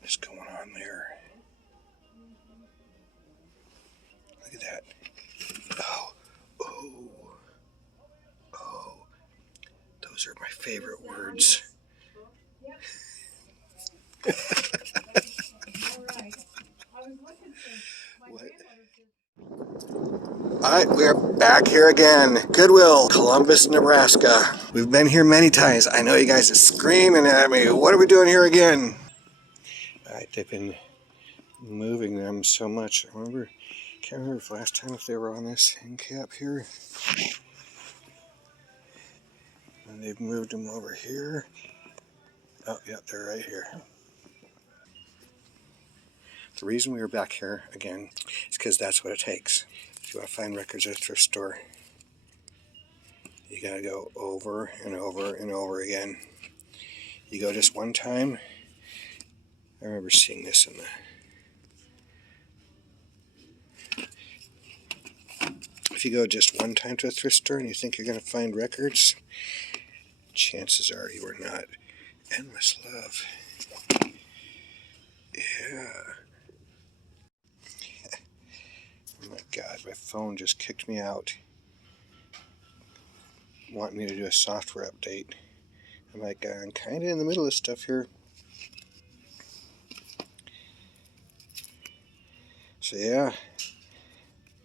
What is going on there? Look at that. Oh, those are my favorite words. What? Alright, we're back here again. Goodwill, Columbus, Nebraska. We've been here many times. I know you guys are screaming at me. What are we doing here again? Alright, they've been moving them so much. I can't remember if last time if they were on this end cap here. And they've moved them over here. Oh, yeah, they're right here. The reason we were back here again is because that's what it takes. If you want to find records at a thrift store, you gotta go over and over and over again. You go just one time. I remember seeing this in the... If you go just one time to a thrift store and you think you're going to find records, chances are you are not. Endless love. Yeah. Oh my God, my phone just kicked me out. Wanting me to do a software update. I'm like, I'm kind of in the middle of stuff here. So yeah,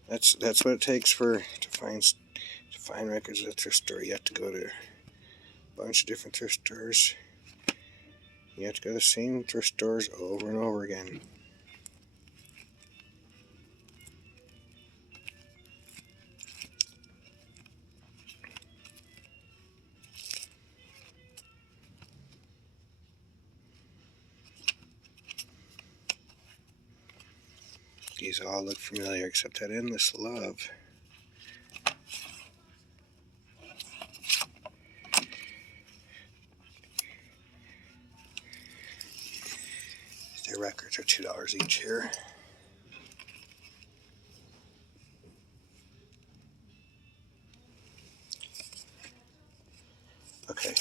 that's what it takes to find records at a thrift store. You have to go to a bunch of different thrift stores. You have to go to the same thrift stores over and over again. These all look familiar except that endless love. Their records are $2 each here. Okay.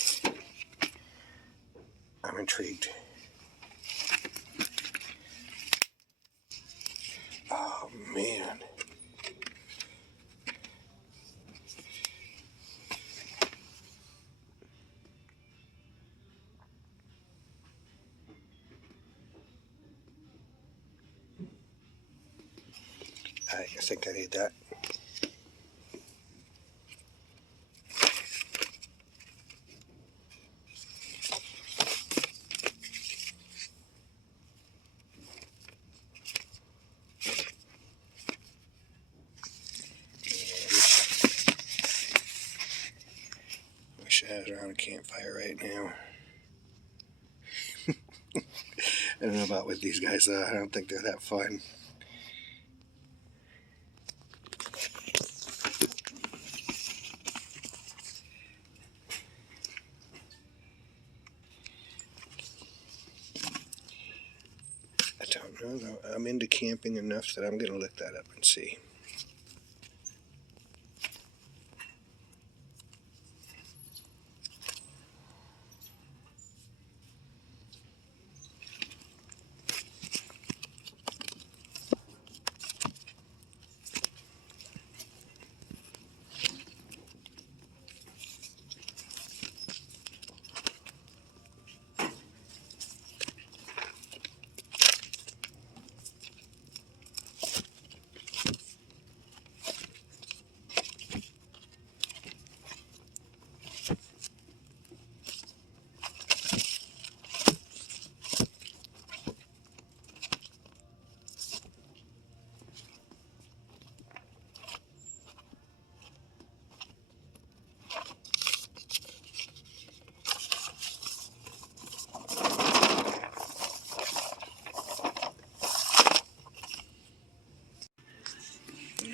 I'm intrigued. Oh man. I think I need that. Wish I was around a campfire right now. I don't know about with these guys, I don't think they're that fun. I don't know though. I'm into camping enough that I'm going to look that up and see.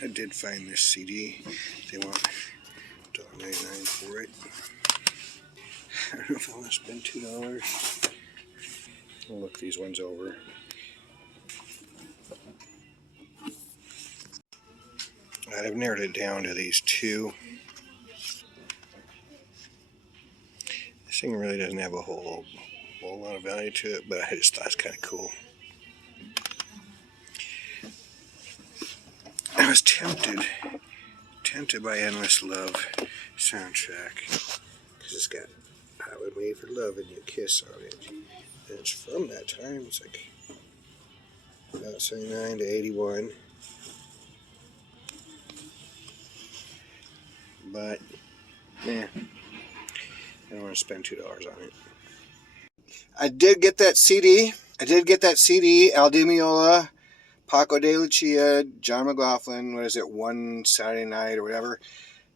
I did find this CD. They want $1.99 for it. I don't know if I want to spend $2. I'll look these ones over. I've narrowed it down to these two. This thing really doesn't have a whole whole lot of value to it, but I just thought it's kind of cool. I was tempted by Endless Love soundtrack because it's got "I Would Wait for Love and You Kiss" on it, and it's from that time. It's like about 79 to 81. But man, I don't want to spend $2 on it. I did get that CD. Al Di Meola, Paco de Lucia, John McLaughlin. What is it? One Saturday Night or whatever.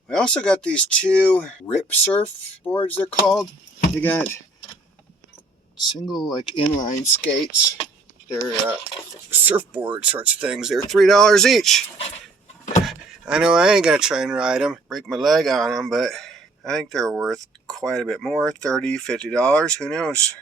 I also got these two Rip Surf boards. They're called. They got single like inline skates. They're surfboard sorts of things. They're $3 each. I know I ain't gonna try and ride them, break my leg on them, but I think they're worth quite a bit more. $30, $50, who knows?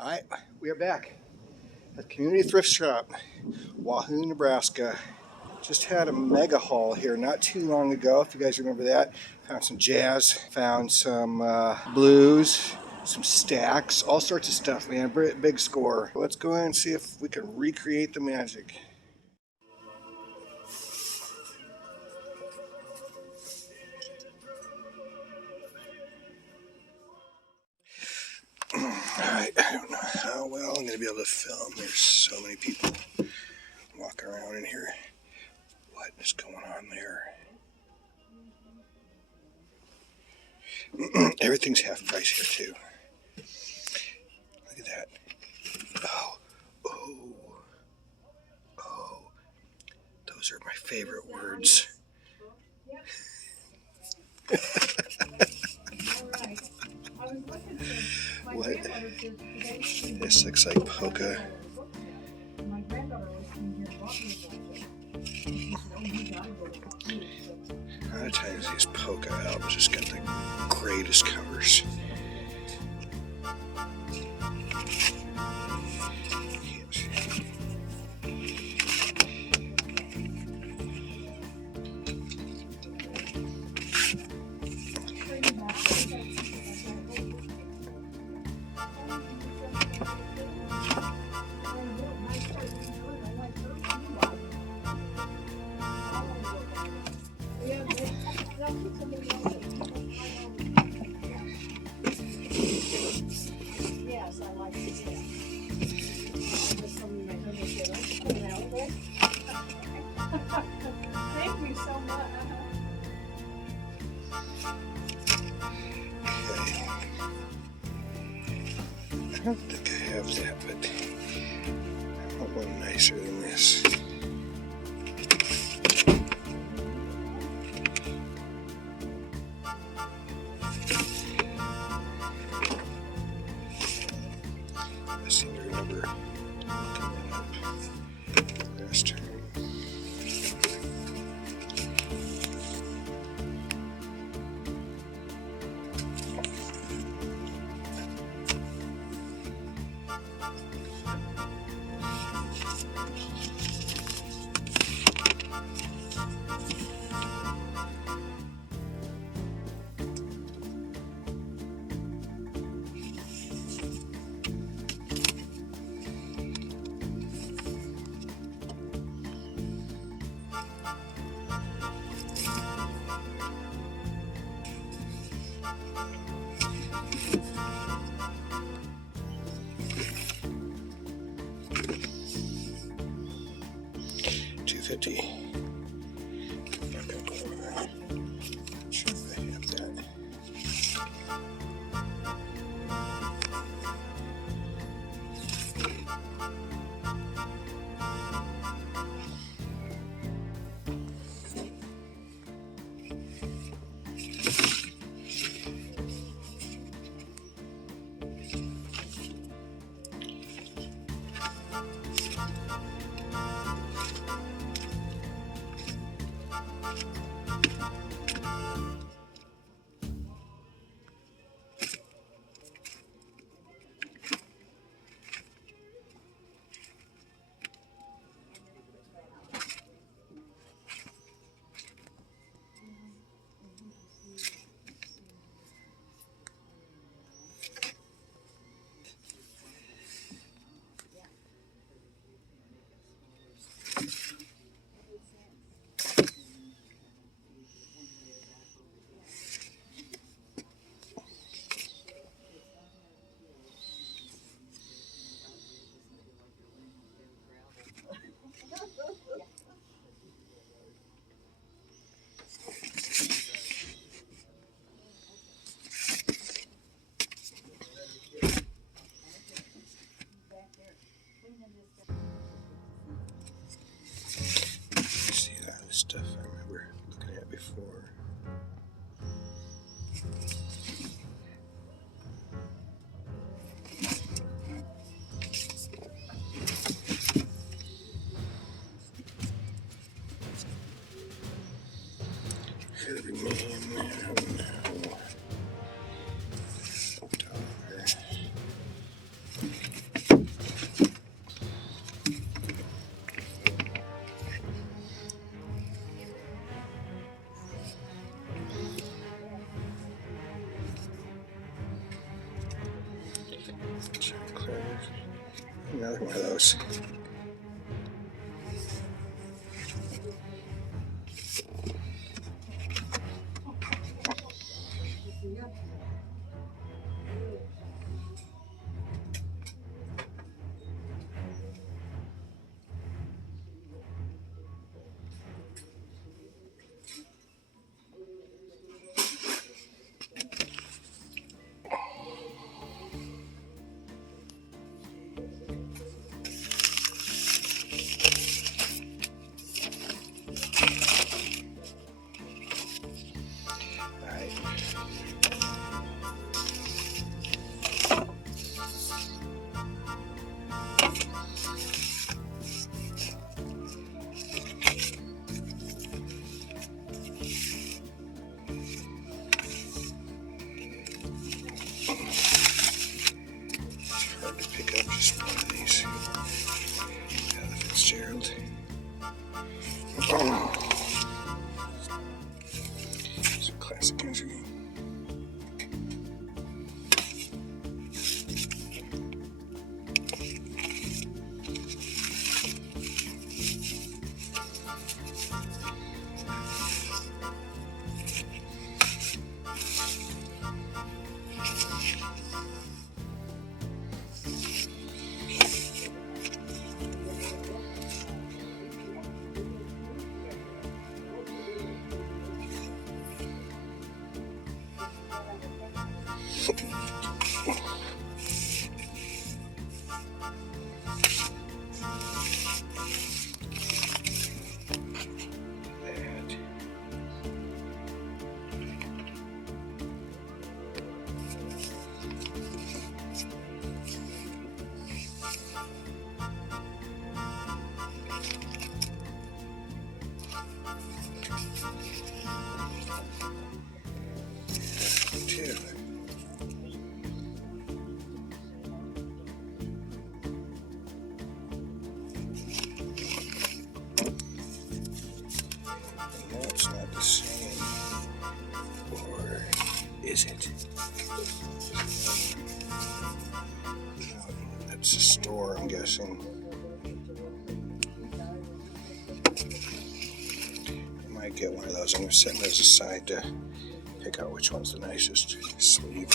All right, we are back at Community Thrift Shop, Wahoo, Nebraska. Just had a mega haul here not too long ago, if you guys remember that. Found some jazz, found some blues, some stacks, all sorts of stuff, man. Big score. Let's go ahead and see if we can recreate the magic. I don't know how well I'm going to be able to film. There's so many people walking around in here. What is going on there? Everything's half price here too. Look at that. Oh, oh, oh. Those are my favorite words. What? This looks like polka. A lot of times these polka albums just got the greatest covers. Yes, I like it. Thank you so much. Okay. I don't think I have that, but I want one nicer than this. I seem to remember looking that up last time. $2.50. Not gonna go over there. Not sure if I have that. See that stuff I remember looking at before. Heavy man, I don't know. Dollar. Chocolate. Another one of those. Hard to pick up just one of these. Yeah, the Fitzgerald. Oh. It's a classic country. That's not the same. Or is it? That's a store, I'm guessing. I might get one of those. I'm going to set those aside to pick out which one's the nicest sleeve.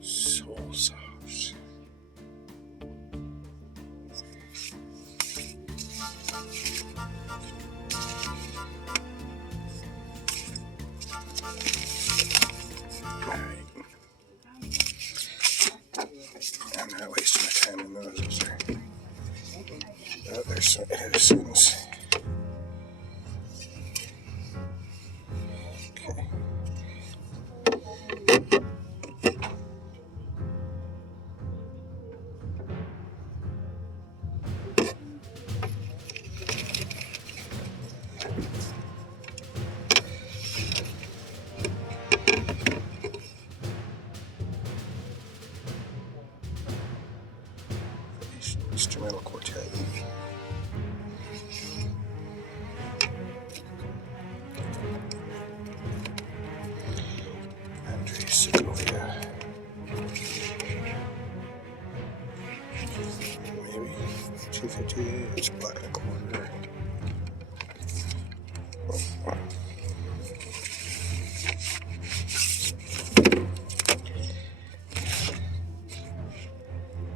Soul Sauce. Alright. I'm not wasting my time in those. Oh, there's some Edison's. Okay. Instrumental quartet. Andre Segovia. Maybe 250. It's black and a quarter.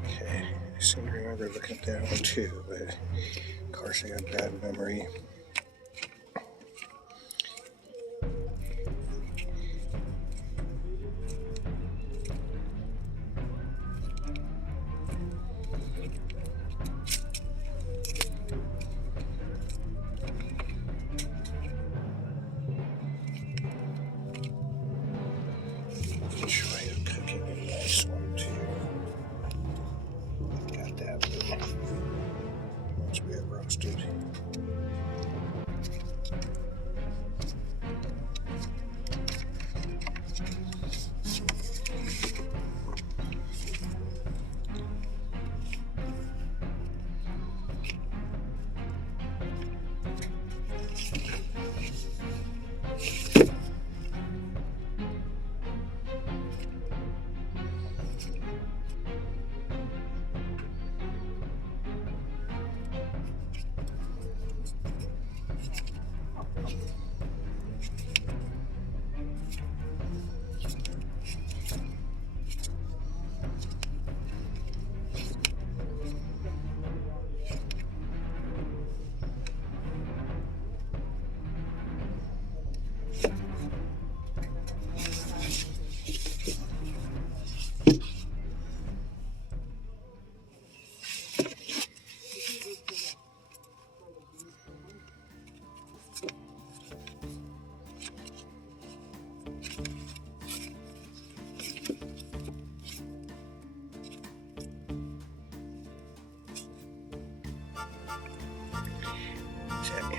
Okay, I seem to remember looking at that one too, but of course I got bad memory. Try cooking a nice one too. Got that one. Once we have roasted.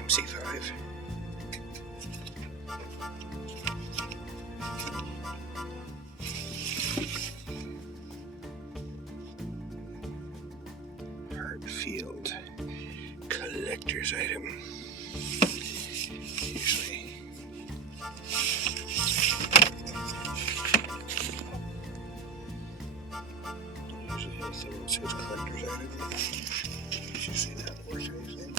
C5. Hartfield collector's item. Usually anything that says collector's item, it's usually not worth anything.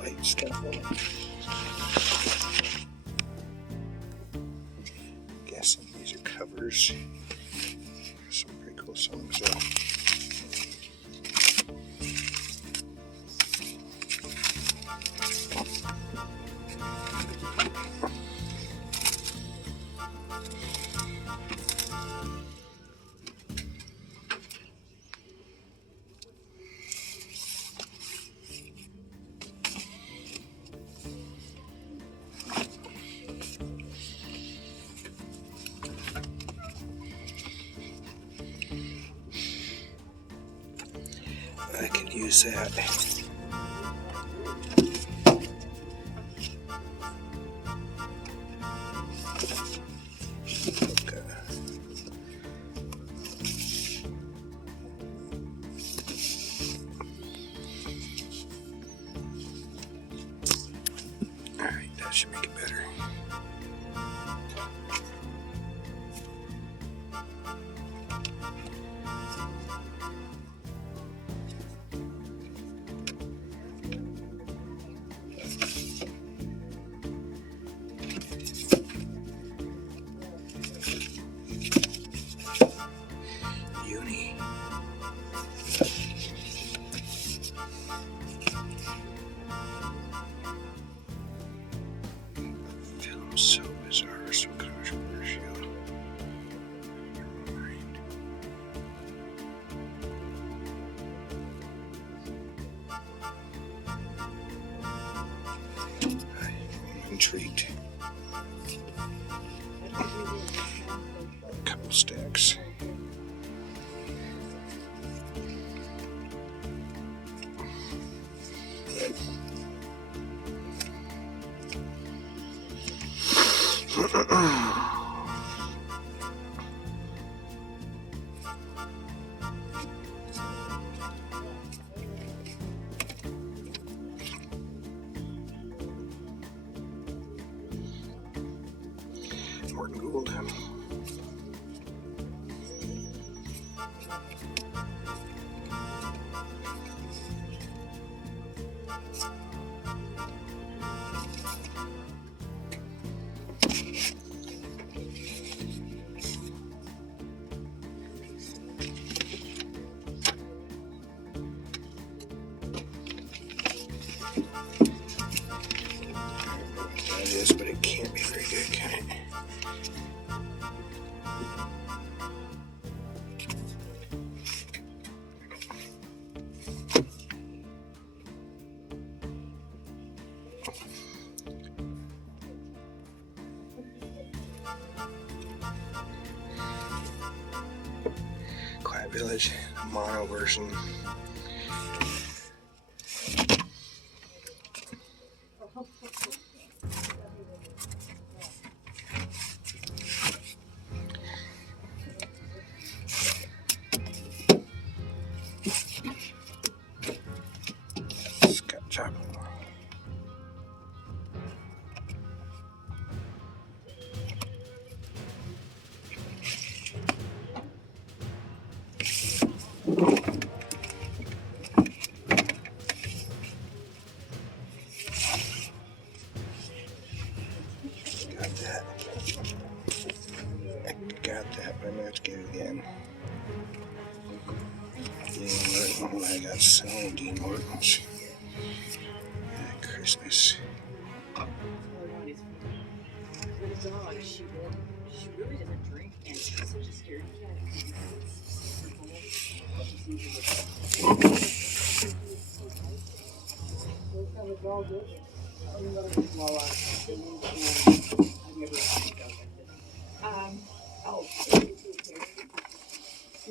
Light stuff on it. Guessing these are covers. Some pretty cool songs though. I can use that. Okay. All right, that should make it better. So bizarre, so controversial. Never mind. I'm intrigued. A couple stacks. Morton Gould. That is, but it can't be very good, can it? Quiet Village, mono version. Scott chocolate. Got that. I got that, but I'm gonna have to get it again. Dean Martin. I got so many Dean Martins. At Christmas. She really doesn't drink, and she's such a scared cat.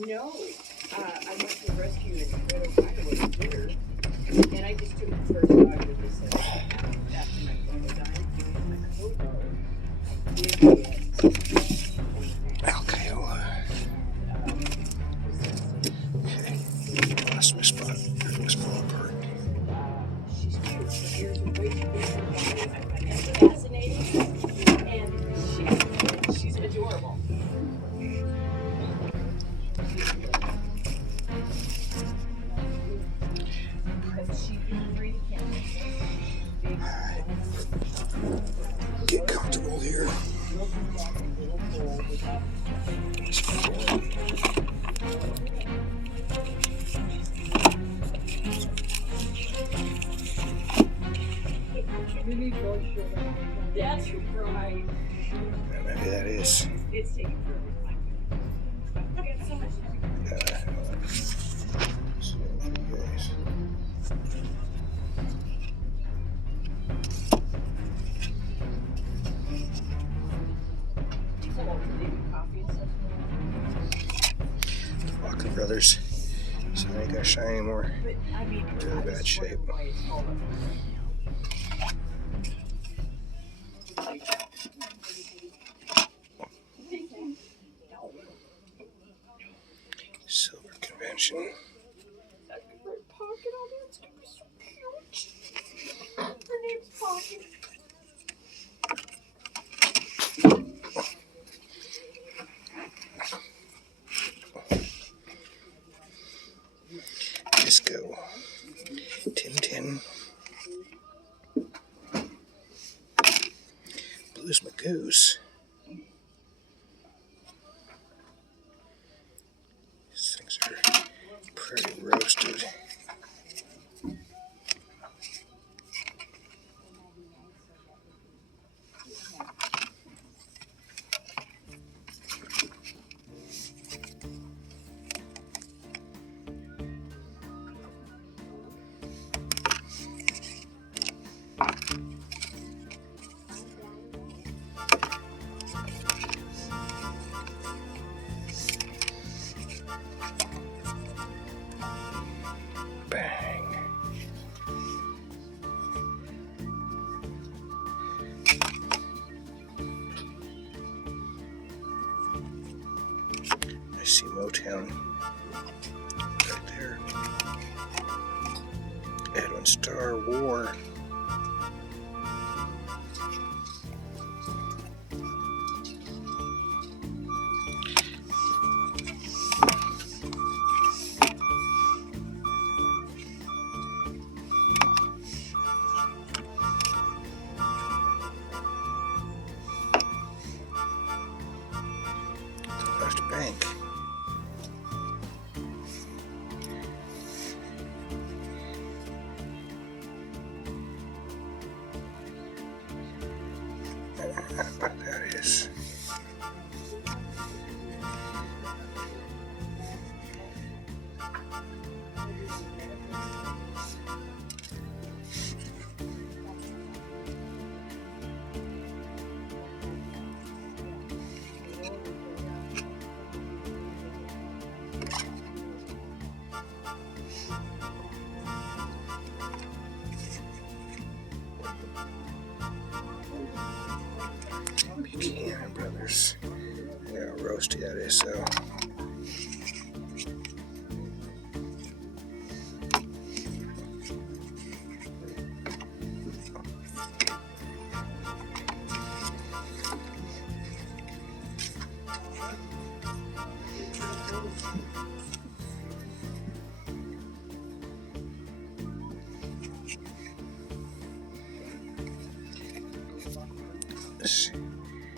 No, I went to the rescue in Red Ohio with a litter, and I just took the first dog that they said after my phone died. Alcaola. Okay. Lost my spot. This fall apart. She's cute. Her ears are way too big for her body. I find that fascinating, and she's adorable. Get comfortable here. That's right. Maybe that is. It's taking forever. I got so much So for you guys. Walker Brothers. So they ain't got shine anymore. But I mean, Really bad shape. Silver Convention. Pocket on there, it's gonna be so cute. Her name's Pocket. Disco. Tintin. Blues Magoose. These things are pretty roasted. Bang. I see Motown right there. Edwin Star War. Left bank. Cannon Brothers. Yeah, roasty that is, so.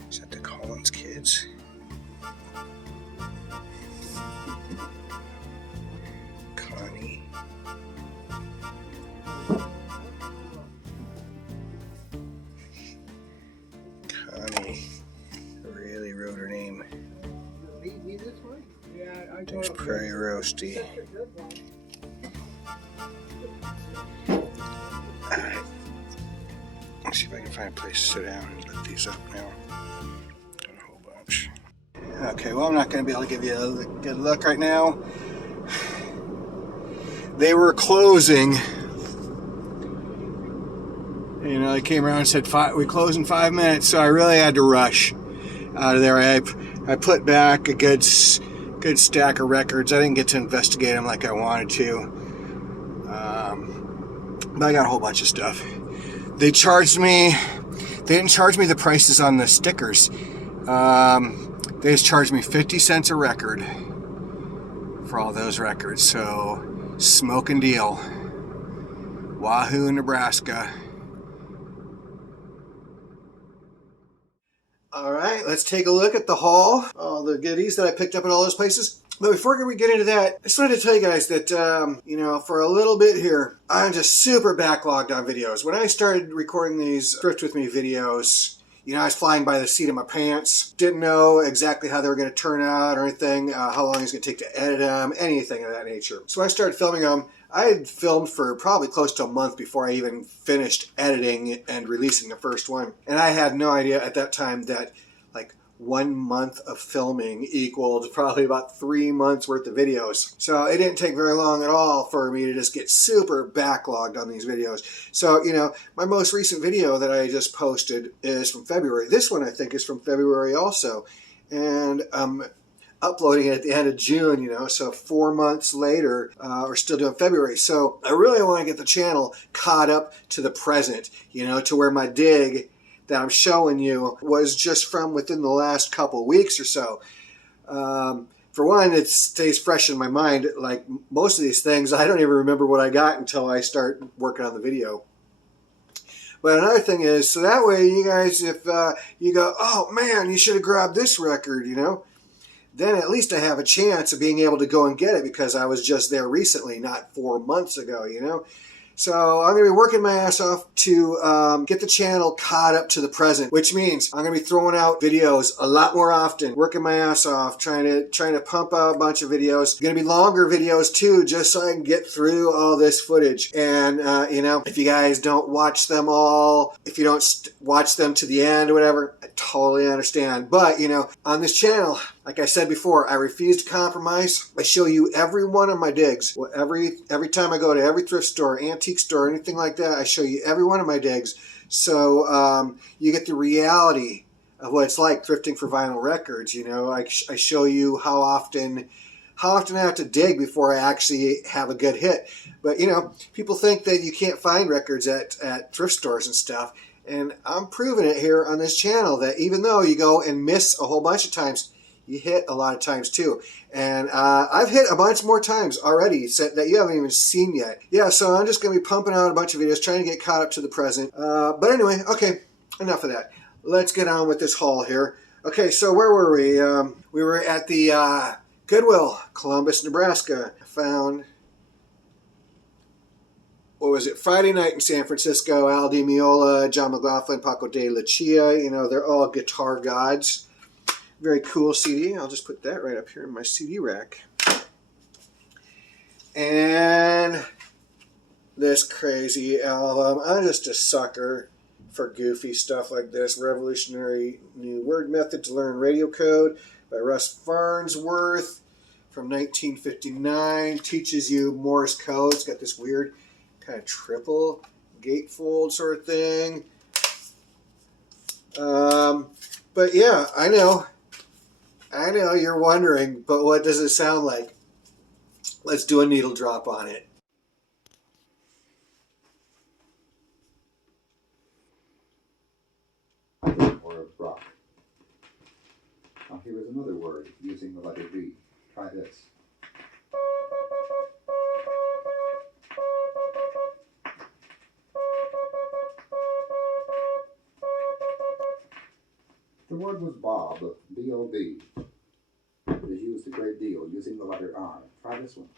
Is that the Collins kids? Connie. Connie really wrote her name. There's Prairie Roasty. Let's see if I can find a place to sit down and let these up now. Got a whole bunch. Okay, well, I'm not going to be able to give you a good look right now. They were closing. You know, they came around and said, we close in 5 minutes, so I really had to rush out of there. I put back a good stack of records. I didn't get to investigate them like I wanted to. But I got a whole bunch of stuff. They didn't charge me the prices on the stickers. They just charged me 50 cents a record for all those records. So, smoking deal. Wahoo, Nebraska. All right, let's take a look at the haul. All the goodies that I picked up at all those places. But before we get into that, I just wanted to tell you guys that, you know, for a little bit here, I'm just super backlogged on videos. When I started recording these Thrift With Me videos, you know, I was flying by the seat of my pants. Didn't know exactly how they were going to turn out or anything, how long it was going to take to edit them, anything of that nature. So I started filming them. I had filmed for probably close to a month before I even finished editing and releasing the first one. And I had no idea at that time that, like, 1 month of filming equaled probably about 3 months worth of videos. So it didn't take very long at all for me to just get super backlogged on these videos. So, you know, my most recent video that I just posted is from February. This one I think is from February also. And I'm uploading it at the end of June, you know, so 4 months later, we're still doing February. So I really want to get the channel caught up to the present, you know, to where my dig that I'm showing you was just from within the last couple weeks or so. For one, it stays fresh in my mind. Like most of these things, I don't even remember what I got until I start working on the video. But another thing is, so that way you guys, if you go, oh man, you should have grabbed this record, you know, then at least I have a chance of being able to go and get it because I was just there recently, not 4 months ago, you know. So I'm going to be working my ass off to get the channel caught up to the present, which means I'm going to be throwing out videos a lot more often, working my ass off, trying to pump out a bunch of videos. Going to be longer videos too, just so I can get through all this footage. And, you know, if you guys don't watch them all, if you don't watch them to the end or whatever, I totally understand. But, you know, on this channel, like I said before, I refuse to compromise. I show you every one of my digs. Well, every time I go to every thrift store, antique store, anything like that, I show you every one of my digs. So you get the reality of what it's like thrifting for vinyl records. You know, I show you how often I have to dig before I actually have a good hit. But, you know, people think that you can't find records at thrift stores and stuff. And I'm proving it here on this channel that even though you go and miss a whole bunch of times, you hit a lot of times too. And I've hit a bunch more times already that you haven't even seen yet. Yeah, so I'm just going to be pumping out a bunch of videos, trying to get caught up to the present. But anyway, okay, enough of that. Let's get on with this haul here. Okay, so where were we? We were at the Goodwill, Columbus, Nebraska. I found, what was it, Friday Night in San Francisco, Al Di Meola, John McLaughlin, Paco de Lucia. You know, they're all guitar gods. Very cool CD. I'll just put that right up here in my CD rack. And this crazy album. I'm just a sucker for goofy stuff like this. Revolutionary New Word Method to Learn Radio Code by Russ Farnsworth from 1959. Teaches you Morse code. It's got this weird kind of triple gatefold sort of thing. But yeah, I know you're wondering, but what does it sound like? Let's do a needle drop on it. Or rock. Now here is another word using the letter B. Try this. The word was Bob, B-O-B. It is used a great deal using the letter R. Try this one.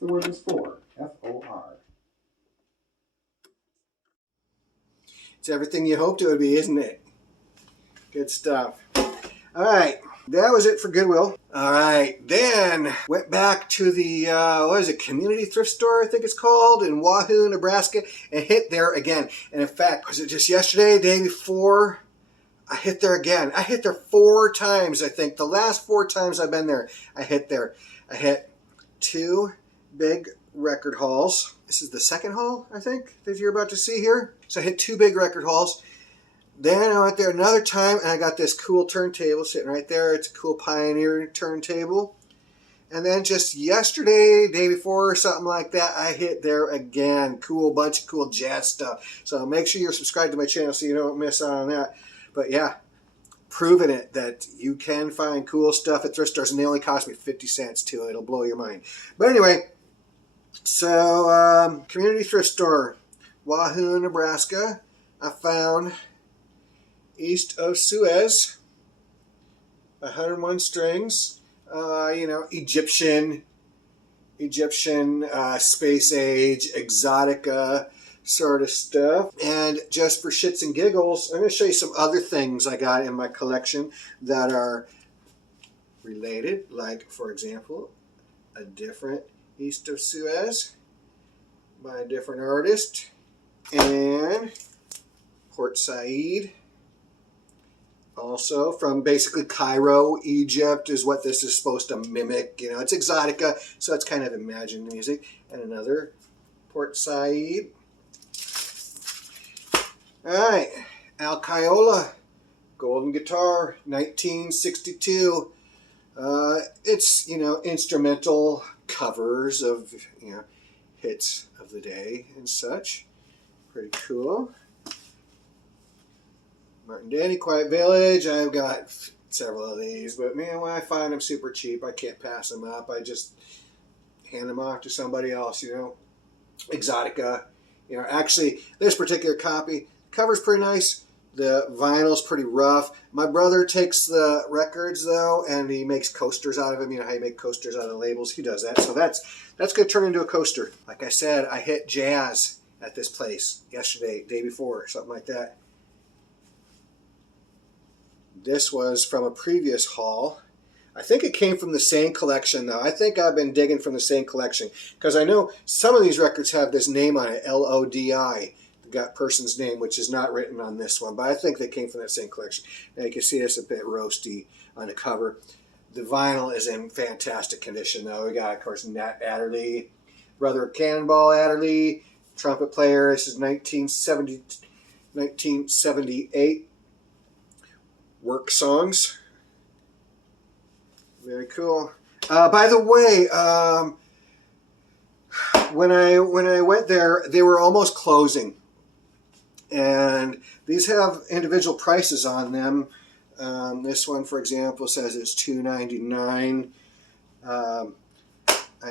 The word is for, F-O-R. It's everything you hoped it would be, isn't it? Good stuff. All right, that was it for Goodwill. All right, then went back to the, what is it, Community Thrift Store, I think it's called, in Wahoo, Nebraska, and hit there again. And in fact, was it just yesterday, day before? I hit there again. I hit there 4 times, I think. The last 4 times I've been there, I hit there. I hit 2 big record hauls. This is the second haul, I think, that you're about to see here. So I hit 2 big record hauls. Then I went there another time, and I got this cool turntable sitting right there. It's a cool Pioneer turntable. And then just yesterday, day before, something like that, I hit there again. Cool, bunch of cool jazz stuff. So make sure you're subscribed to my channel so you don't miss out on that. But yeah, proving it that you can find cool stuff at thrift stores, and they only cost me 50 cents too. It'll blow your mind. But anyway, so Community Thrift Store, Wahoo, Nebraska. I found East of Suez, 101 strings, Egyptian, space age, exotica sort of stuff. And just for shits and giggles, I'm going to show you some other things I got in my collection that are related. Like, for example, a different East of Suez by a different artist. And Port Said, also from basically Cairo, Egypt, is what this is supposed to mimic. You know, it's exotica, so it's kind of imagined music. And another Port Said. All right, Al Kaiola, Golden Guitar, 1962. It's, instrumental covers of, hits of the day and such. Pretty cool. Martin Danny, Quiet Village. I've got several of these, but man, when I find them super cheap, I can't pass them up. I just hand them off to somebody else, Exotica. Actually, this particular copy, cover's pretty nice. The vinyl's pretty rough. My brother takes the records, though, and he makes coasters out of them. You know how you make coasters out of labels? He does that. So that's going to turn into a coaster. Like I said, I hit jazz at this place yesterday, day before, something like that. This was from a previous haul. I think it came from the same collection, though. I think I've been digging from the same collection, because I know some of these records have this name on it, L-O-D-I. Got person's name, which is not written on this one, but I think they came from that same collection. Now you can see it's a bit roasty on the cover. The vinyl is in fantastic condition, though. We got, of course, Nat Adderley, brother of Cannonball Adderley, trumpet player. This is 1978. Work songs. Very cool. By the way, when I went there, they were almost closing. And these have individual prices on them. This one, for example, says it's $2.99. I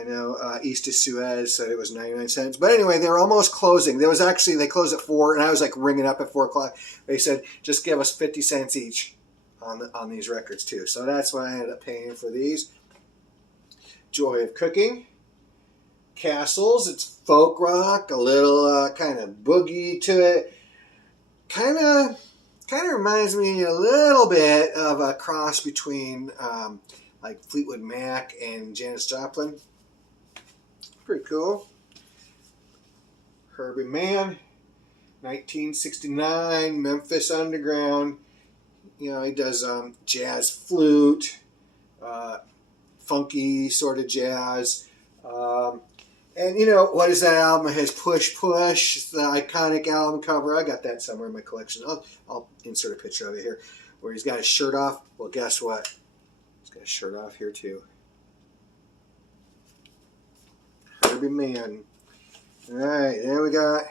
know East of Suez said it was 99 cents. But anyway, they were almost closing. They closed at 4, and I was like ringing up at 4 o'clock. They said, just give us 50 cents each on these records too. So that's why I ended up paying for these. Joy of Cooking. Castles. It's folk rock, a little kind of boogie to it. Kind of reminds me a little bit of a cross between like Fleetwood Mac and Janis Joplin. Pretty cool. Herbie Mann, 1969, Memphis Underground. He does jazz flute, funky sort of jazz. And you know, what is that album? It has Push Push, the iconic album cover. I got that somewhere in my collection. I'll insert a picture of it here, where he's got his shirt off. Well, guess what? He's got his shirt off here too. Herbie Man. All right, then we got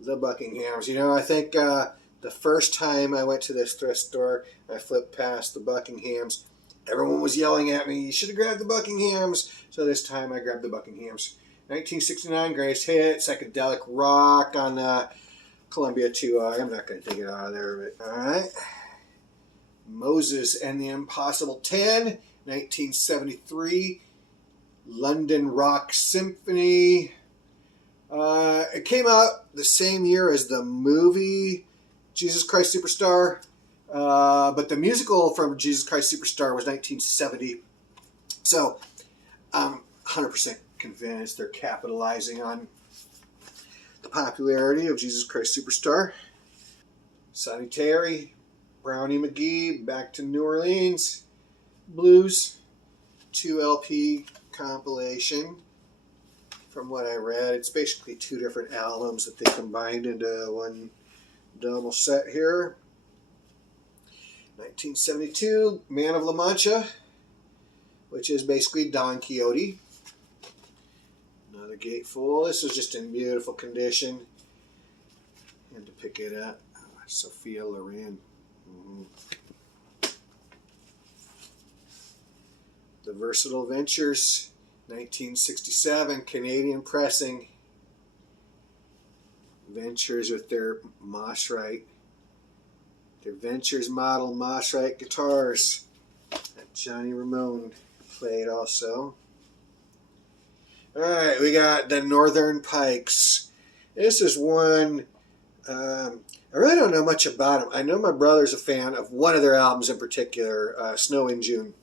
the Buckinghams. You know, I think the first time I went to this thrift store, I flipped past the Buckinghams. Everyone was yelling at me, you should have grabbed the Buckinghams. So this time I grabbed the Buckinghams. 1969 greatest hit, psychedelic rock on Columbia 2i. I'm not going to take it out of there. But, all right. Moses and the Impossible 10, 1973. London Rock Symphony. It came out the same year as the movie Jesus Christ Superstar. But the musical from Jesus Christ Superstar was 1970. So I'm 100% convinced they're capitalizing on the popularity of Jesus Christ Superstar. Sonny Terry, Brownie McGee, Back to New Orleans, Blues, 2 LP compilation. From what I read, it's basically 2 different albums that they combined into one double set here. 1972, Man of La Mancha, which is basically Don Quixote. Another gatefold. This was just in beautiful condition. Had to pick it up. Sophia Loren. The Versatile Ventures, 1967, Canadian pressing. Ventures with their Mossrite. Their Ventures model Mossrite guitars that Johnny Ramone played also. Alright, we got the Northern Pikes. This is one, I really don't know much about them. I know my brother's a fan of one of their albums in particular, Snow in June.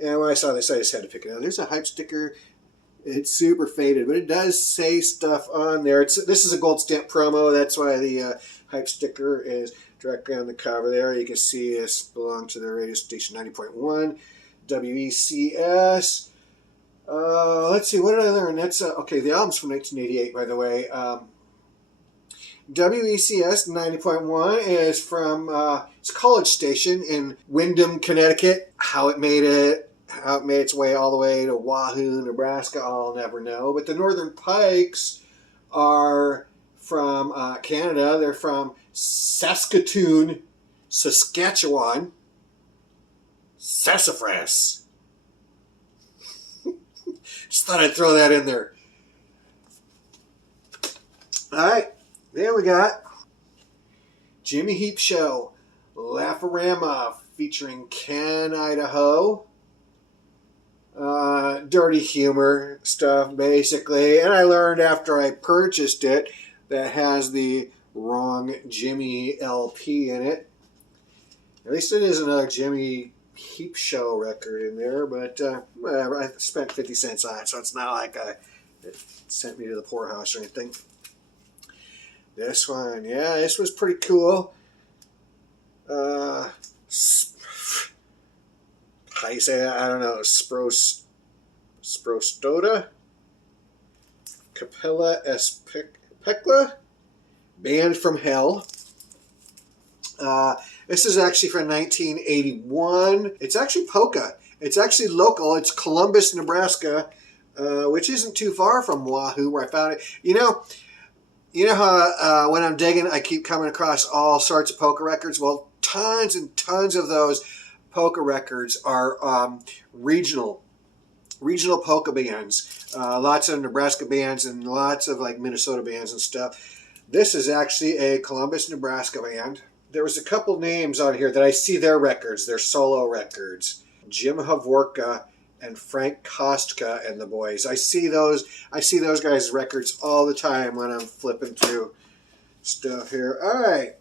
And when I saw this, I just had to pick it up. There's a hype sticker. It's super faded, but it does say stuff on there. This is a gold stamp promo. That's why the hype sticker is directly on the cover there. You can see this belonged to the radio station 90.1, WECS. Let's see, what did I learn? That's okay, the album's from 1988, by the way. WECS 90.1 is from it's a college station in Windham, Connecticut. How it made its way all the way to Wahoo, Nebraska, I'll never know. But the Northern Pikes are from Canada. They're from Saskatoon, Saskatchewan. Sassafras. Just thought I'd throw that in there. All right. There we got Jimmy Heap Show, Laugh-A-Rama featuring Ken Idaho. Dirty humor stuff, basically. And I learned after I purchased it that has the wrong Jimmy LP in it. At least it is another Jimmy Heap Show record in there, but whatever. I spent 50 cents on it, so it's not like it sent me to the poorhouse or anything. This one, yeah, this was pretty cool. How you say that? I don't know. Sprostota? Capella Pecla? Band from Hell. This is actually from 1981. It's actually polka. It's actually local. It's Columbus, Nebraska, which isn't too far from Wahoo, where I found it. You know how when I'm digging, I keep coming across all sorts of polka records? Well, tons and tons of those polka records are regional polka bands. Lots of Nebraska bands and lots of like Minnesota bands and stuff. This is actually a Columbus, Nebraska band. There was a couple names on here that I see their records, their solo records. Jim Havorka and Frank Kostka and the boys. I see those guys' records all the time when I'm flipping through stuff here. All right.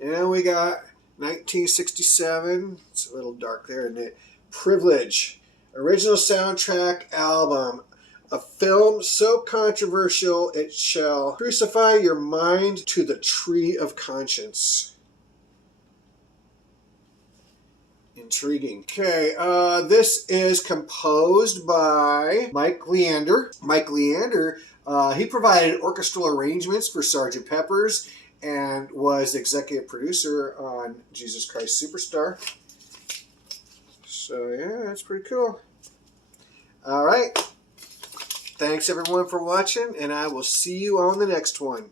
And we got 1967. It's a little dark there, isn't it? Privilege. Original soundtrack album. A film so controversial it shall crucify your mind to the tree of conscience. In Intriguing. Okay, this is composed by Mike Leander. Mike Leander, he provided orchestral arrangements for Sgt. Pepper's and was executive producer on Jesus Christ Superstar. So yeah, that's pretty cool. All right. Thanks everyone for watching, and I will see you on the next one.